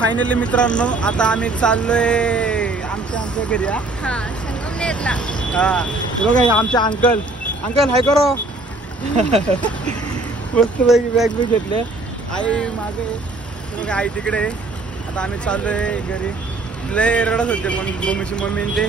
Finally मित्रांनो आता आम्ही चाललोय आमच्या घरी. संगमनेरला. बघा आमचे अंकल हाय करो. मस्त बॅग बॅग घेतले. आई मागे बघा, आई तिकडे. आता आम्ही चाललोय घरी. लय रडत होते मम्मीची मम्मी ते.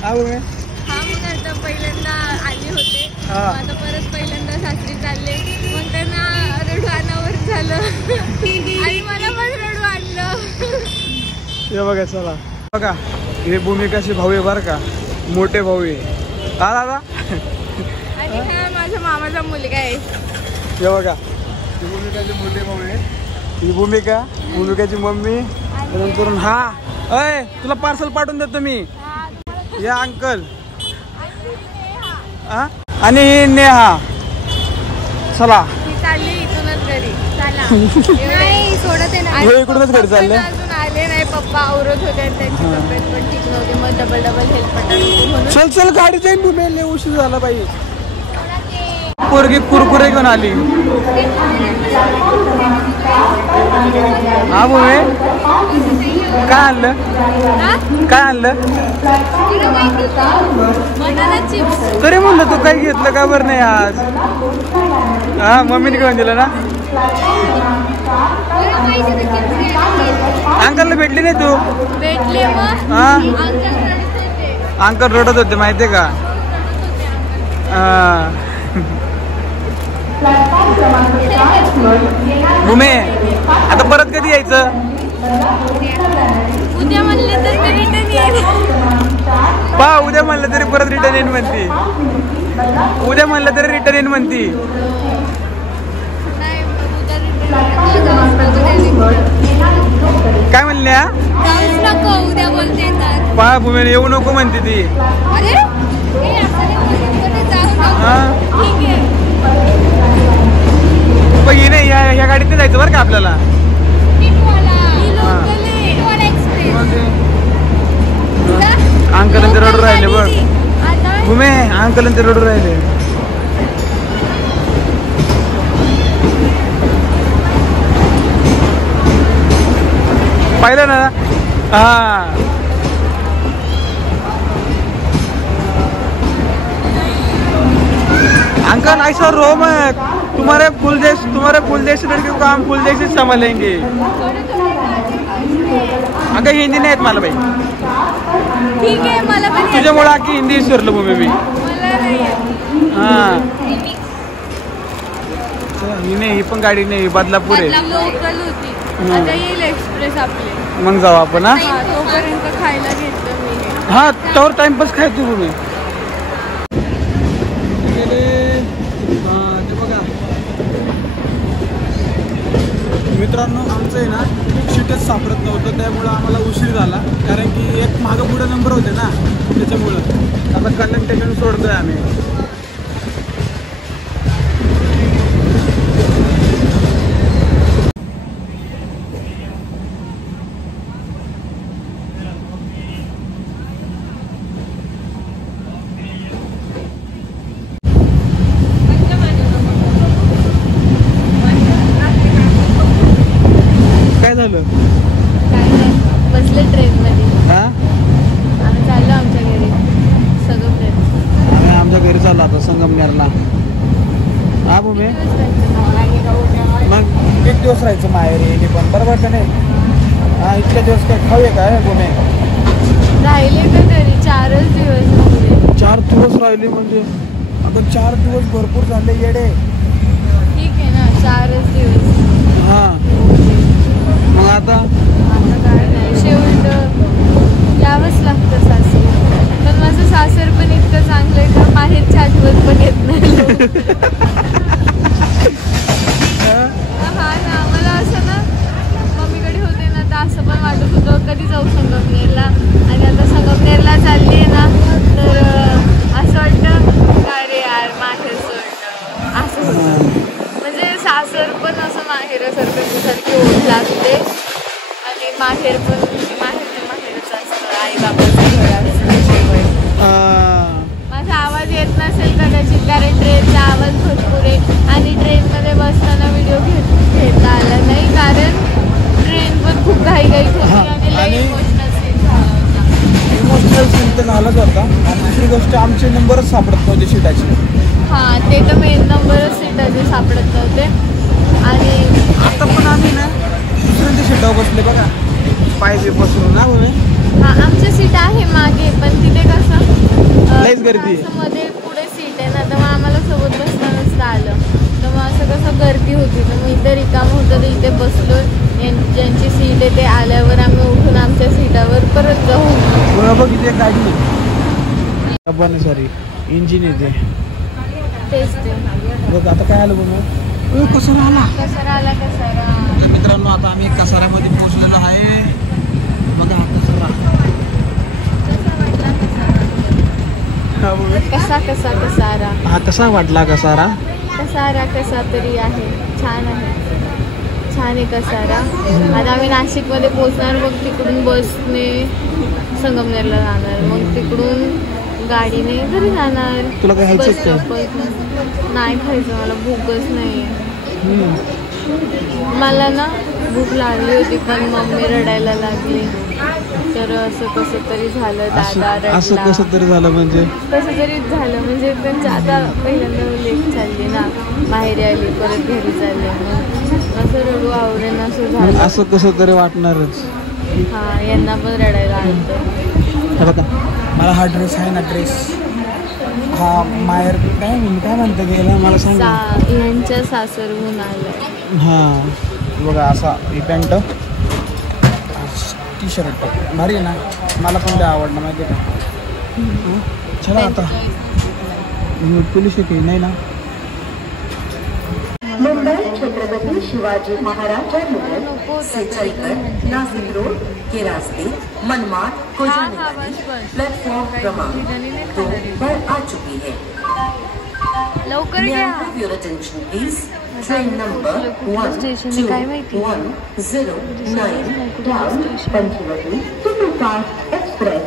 मग आता पहिल्यांदा आले होते, आता परत पहिल्यांदा सासरी चालले. मग त्यांना रडू अनावर झालं आणि मला पण रडू आणलं. हे बघा चला बघा, हे भूमिकाचे भाऊ आहे बरं का, मोठे भाऊ आहे. दादा आणि हा माझ्या मामाचा मुलगा आहे. हे बघा हे भूमिकाचे मोठे भाऊ आहे. ही भूमिकाची मम्मी. नंतर हा अय तुला पार्सल पाठवून देतो मी. या अंकल आणि ही नेहा. चला चालली इथूनच घरी. नाही सोडत आहे ना, इकडूनच घरी चालले. अजून आले नाही. पप्पा आवरत होते, त्यांची तब्येत पण ठीक नव्हती. मग डबल हेल्प. चल गाडी जाईन. भूमी उशीर झाला बाई. पोरगी कुरकुरे घेऊन आली. हा भूमी काय आणलं? तरी म्हणलं तू काही घेतलं का बरं नाही आज? मम्मीने घेऊन दिलं ना. अंकलला भेटली नाही तू? भेटले. अंकल रडत होते माहितीये का. भूमे आता परत कधी यायचं? उद्या म्हणले तर मी रिटर्न येईल. उद्या म्हणलं तरी परत रिटर्न येईन म्हणती. उद्या म्हणलं तरी रिटर्न येईन म्हणती. काय म्हणल्या? उद्या बोलते. पहा भूमी येऊ नको म्हणते ती. ही नाही ह्या गाडीत जायचं बरं का आपल्याला. अंकल ते रडू राहिले बघ. भूमे अंकल ते रडू राहिले. पाहिलं ना. अंकल ऐसा रो मत. तुम्हारे फुल देश लड़के को हम फुल देश संभालेंगे. अगं हिंदी नाही येत मला बाई. ठीक आहे मला पण तुझ्यामुळे आखी हिंदी विसरलो भूमी मी. ही पण गाडी नाही, बदलापूर आहे. लोकल होती. आता येईल एक्सप्रेस आपले. मग जाऊ आपण. तोपर्यंत खायला घेतलं मी. तोवर टाइमपास खाय तू भूमी. मित्रांनो आमचं आहे ना सीटच सापडत नव्हतं, त्यामुळं आम्हाला उशीर झाला. कारण की एक मागं पुढे नंबर होते ना, त्याच्यामुळं आता कल्याण स्टेशन सोडतोय आम्ही. काय झालं? बसले ट्रेन मध्ये. आम्ही चाललो आमच्या घरी संगमनेर. आम्ही आमच्या घरी चाललो आता संगमनेरला. भूमी मग एक दिवस राहायचं माहेरी पण बरोबर का नाही? इतके दिवस काय खाऊया काय भूमी? राहिले का घरी 4च दिवस. 4 दिवस राहिले म्हणजे अगं 4 दिवस भरपूर झाले येडे. ठीक आहे ना 4च दिवस. मग आता काय नाही, शेवट यावंच लागतं सासर. पण माझं सासर पण इतकं चांगलं आहे का माहेरची आठवण पण येत नाही. ना मला असं ना मम्मीकडे होते ना तर असं पण वाटत होतं कधी जाऊ संगमनेरला. आणि आता संगमनेरला चालली आहे ना तर असं वाटतं का रे यार माहेर सोडलं असं होतं. म्हणजे सासर पण असं माहेरासारखी ओढ लागते आणि माहेर पण माहेरच असतं. आई बाबाचं घर असतं. माझा आवाज येत नसेल कदाचित कारण ट्रेनचा आवाज भरपूर आहे आणि ट्रेनमध्ये बसताना व्हिडिओ घेता आला नाही कारण ट्रेन पण खूप घाई होती आणि लई इमोशनल सीन झाला होता. इमोशनल सीन तर झालाच होता. आणि दुसरी गोष्ट आमचे नंबरच सापडत नव्हते सीटाचे. हां ते तर मेन नंबरच सीटाचे सापडत नव्हते. आणि आता पण आम्ही ना दुसऱ्यांच्या सीटावर बसले बघा, पाय बसलो ना. हां आमची सीट आहे मागे, पण तिथे कसं लईच गर्दी आहे. मध्ये पुढे सीट आहे ना, तर मग आम्हाला सोबत बसता नसतं आलं. तर मग असं कसं गर्दी होती, तर मग इथे रिकाम होतं तर इथे बसलो. ज्यांची सीट आहे ते आल्यावर आम्ही उठून आमच्या सीटावर परत जाऊ. बघ इथे गाडी आहे, सॉरी इंजिन येते. तेच ते बघ आता काय आलं बघ. कसारा आला. कसारा मित्रांनो आता आम्ही कसाऱ्यामध्ये पोहोचलेलो आहे. बघा हा कसारा. कसारा हा कसा वाटला कसारा. कसारा कसा तरी आहे, छान आहे, छान आहे कसारा. आता आम्ही नाशिकमध्ये पोहोचणार, मग तिकडून बसने संगमनेरला जाणार, मग तिकडून गाडीने घरी जाणार. तुला काय खायचं नाही खायचं, मला भूकच नाही आहे. मला ना भूक लागली होती पण मम्मी रडायला लागली, तर असं कसं तरी झालं. दादा रडला. असं कसं तरी झालं म्हणजे कसं तरी झालं म्हणजे त्यांच्या आता पहिल्यांदा लेट चालली ना, बाहेर आली परत घरी चालले, मग असं रडू आवडेल असं झालं. असं कसं तरी वाटणारच. हां यांना पण रडायला आलं. बघा मला हा ड्रेस आहे ना, ड्रेस हा माहेर काय म्हणतं गेला मला सांग. यांच्या सासरहून आलं. हां बघा असा ही पॅन्ट टी शर्ट भारी आहे ना, मला पण लय आवडलं माहिती आहे का. चला आता पोलीस नाही ना. मुंबई छत्रपति शिवाजी महाराज टर्मिनल से चलकर नासिक रोड के रास्ते मनमाड को जाने वाली प्लेटफॉर्म क्रमांक 2 पर आ चुकी है. लवकर घ्या. Your attention please. Train number 121009 down Panchvati Superfast Express.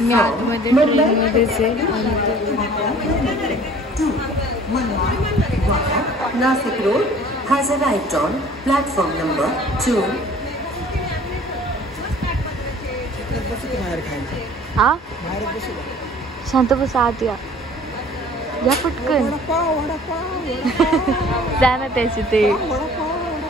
मी आतमध्ये ट्रेनमध्येच आहे. Nashik Road has arrived on platform number 2. हा शांत बस, आत या पटकन. जा ना त्याची ते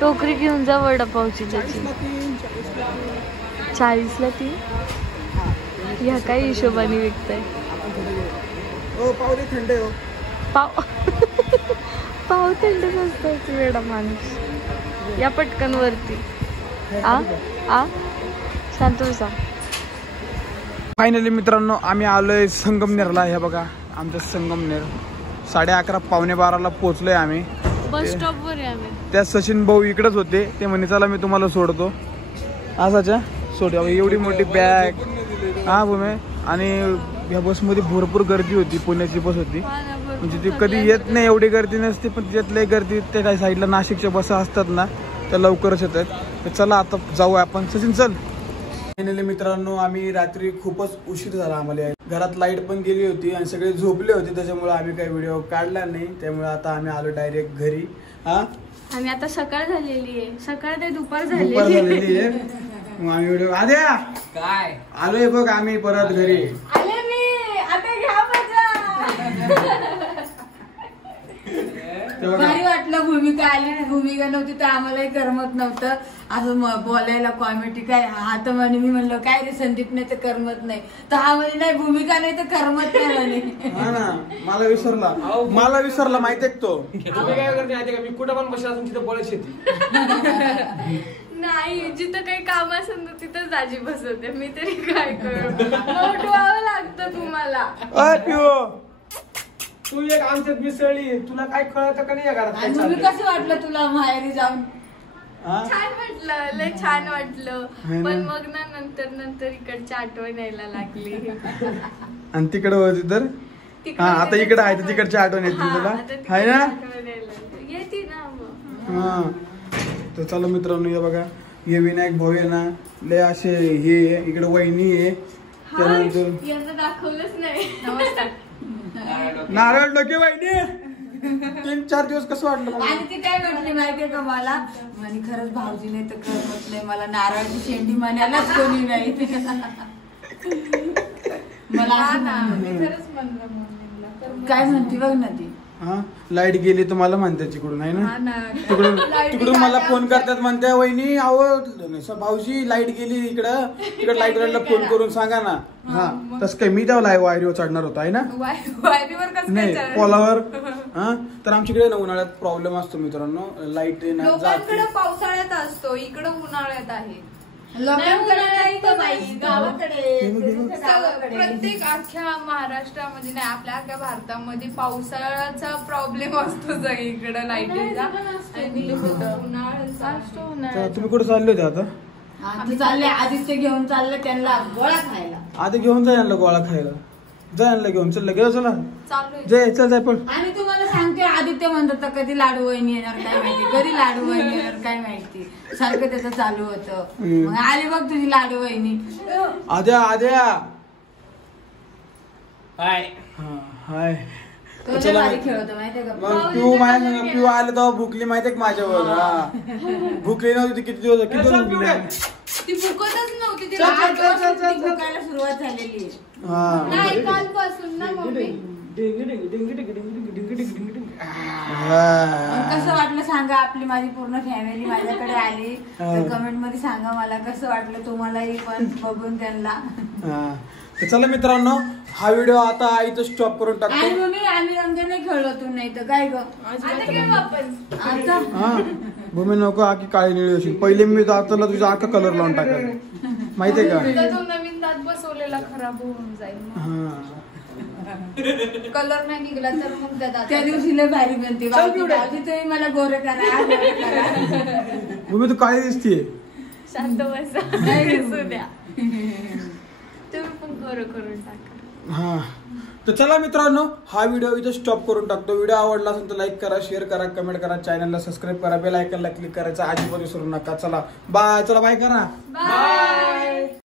टोकरी घेऊन जा वडापावची, त्याची 40ला ती. ह्या काय हिशोबाने विकताय. पाव थंडच असतात वेडा माणूस. या पटकन वरती. आ शांत बसा. फायनली मित्रांनो आम्ही आलोय संगमनेरला. हे बघा आमचं संगमनेर 11:30 पावणे 12ला पोहोचलोय आम्ही. बस स्टॉपवर आहे आम्ही. त्या सचिन भाऊ इकडेच होते, ते म्हणे चला मी तुम्हाला सोडतो. असाच्या सोड एवढी मोठी बॅग. हा भूमे. आणि या बसमध्ये भरपूर गर्दी होती, पुण्याची बस होती, म्हणजे ती कधी येत नाही एवढी गर्दी नसते, पण तिच्यात लई गर्दी. ते काही साईडला नाशिकच्या बस असतात ना त्या लवकरच येतात. तर चला आता जाऊ आपण. सचिन चल. फायनली मित्रांनो आम्ही रात्री खूपच उशीर झाला आम्हाला. घरात लाईट पण गेली होती आणि सगळे झोपले होते, त्याच्यामुळे आम्ही काही व्हिडिओ काढला नाही. त्यामुळे आता आम्ही आलो डायरेक्ट घरी. हा आणि आता सकाळ झालेली आहे. सकाळ ते दुपार झालेली आहे. मग आम्ही व्हिडिओ आद्या काय आलोय बघ आम्ही परत घरी. आले मी आता घ्या मजा. भारी वाटलं. भूमिका आली, भूमिका नव्हती तर आम्हालाही करमत नव्हतं. असं बोलायला कॉमेडी काय हा तर म्हणे. मी म्हणलं काय रे संदीप नाही तर करमत नाही, तर हा म्हणे नाही भूमिका नाही तर करमत नाही म्हणे. हा ना मला विसरला माहितीये तो. तुम्ही काय करते माहिती का, मी कुठं पण बसला असून तिथं बोलायची होती. नाही जिथं काही काम असेल ना तिथं दाजी बसवते. मी तरी काय करू, मोठवावं लागतं तुम्हाला. तू एक आमच्यात मिसळली, तुला काय कळतं का नाही या घरात काय आणि चाललंय? कसं वाटलं तुला माहेरी जाऊन? छान वाटलं, लय छान वाटलं. पण मग ना नंतर इकडची आठवण यायला लागली. आणि तिकडे होती तर आता इकडे आहे तर तिकडची आठवण येते तुला आहे ना. येते ना मग. हा तर चला मित्रांनो हे बघा हे विनायक भाऊ आहे ना, लय असे हे इकडे वहिनी आहे. त्यानंतर यांना दाखवलंच नाही. नमस्कार. नारळ डोके वहिनी 3-4 दिवस कसं वाटलं मला? आणि ती काय म्हटली माहितीये का मला म्हणे खरंच भाऊजी नाही तर करमत नाही मला नारळाची शेंडी म्हणायलाच कोणी नाही मला असं म्हणलं. काय म्हणते बघ ना ती हा लाईट गेली तर मला म्हणते तिकडून आहे ना तिकडून मला फोन करतात म्हणते वहिनी अहो भाऊजी लाईट गेली तिकडं लाईट वाल्याला फोन करून सांगा ना. हा तसं काय मी तेव्हा वायरीवर चढणार होता आहे ना वायरीवर कसं नाही पोलावर. हा तर आमच्याकडे ना उन्हाळ्यात प्रॉब्लेम असतो मित्रांनो लाईट लोकांकडे पावसाळ्यात असतो इकडे उन्हाळ्यात आहे. प्रत्येक अख्ख्या महाराष्ट्रामध्ये नाही आपल्या अख्ख्या भारतामध्ये पावसाळ्याचा प्रॉब्लेम असतो सगळीकडे लाईटीचा आणि उन्हाळ्याचा असतो. तुम्ही कुठे चालले होते आता? चालले आदित्य घेऊन चालले त्यांना गोळा खायला. आधी घेऊन जा यांना गोळा खायला जा यांना घेऊन चल गेलो चला चालू जय चल जाय पण. आणि तुम्हाला सांगते आदित्य म्हणतात कधी लाडू वहिनी येणार काय माहिती कधी लाडू वहिनी येणार काय माहिती सारखं त्याचं चालू होतं. मग आली बघ तुझी लाडू वहिनी. आद्या हाय हाय तो भारी खेळतो माहितीये का. मग पिऊ आलं तेव्हा भुकली माहितीये का माझ्यावर. हा भुकली नव्हती किती दिवस भुकली ती भुकतच नव्हती ती भुकायला सुरुवात झालेली नाही कालपासून ना मम्मी. कसं वाटलं सांगा आपली माझी पूर्ण फॅमिली माझ्याकडे आली तर कमेंट मध्ये सांगा मला कसं वाटलं तुम्हालाही पण बघून त्यांना. चला मित्रांनो हा व्हिडिओ आता इथं स्टॉप करून टाकतो. आणि मम्मी आम्ही रंग नाही खेळलो तू नाही तर काय ग आता भूमी नको आखी काळी निळी होशील. पहिले मी दाताला तुझा आका कलर लावून टाकाल माहितीये का. तो नवीन दात बसवलेला खराब होऊन जाईल कलर नाही निघाला तर मग त्या दिवशी लय भारी बनते तुम्ही मला गोरे करा भूमी तू काळी दिसतीये. शांत बसा द्या तुम्ही पण गोरं करून टाका. हा तर चला मित्रांनो हा व्हिडिओ इथं स्टॉप करून टाकतो. व्हिडिओ आवडला असेल तर लाईक करा शेअर करा कमेंट करा चॅनलला सबस्क्राईब करा बेल आयकॉनला क्लिक करायचं अजिबात विसरू नका. चला बाय. चला बाय करा. बाय.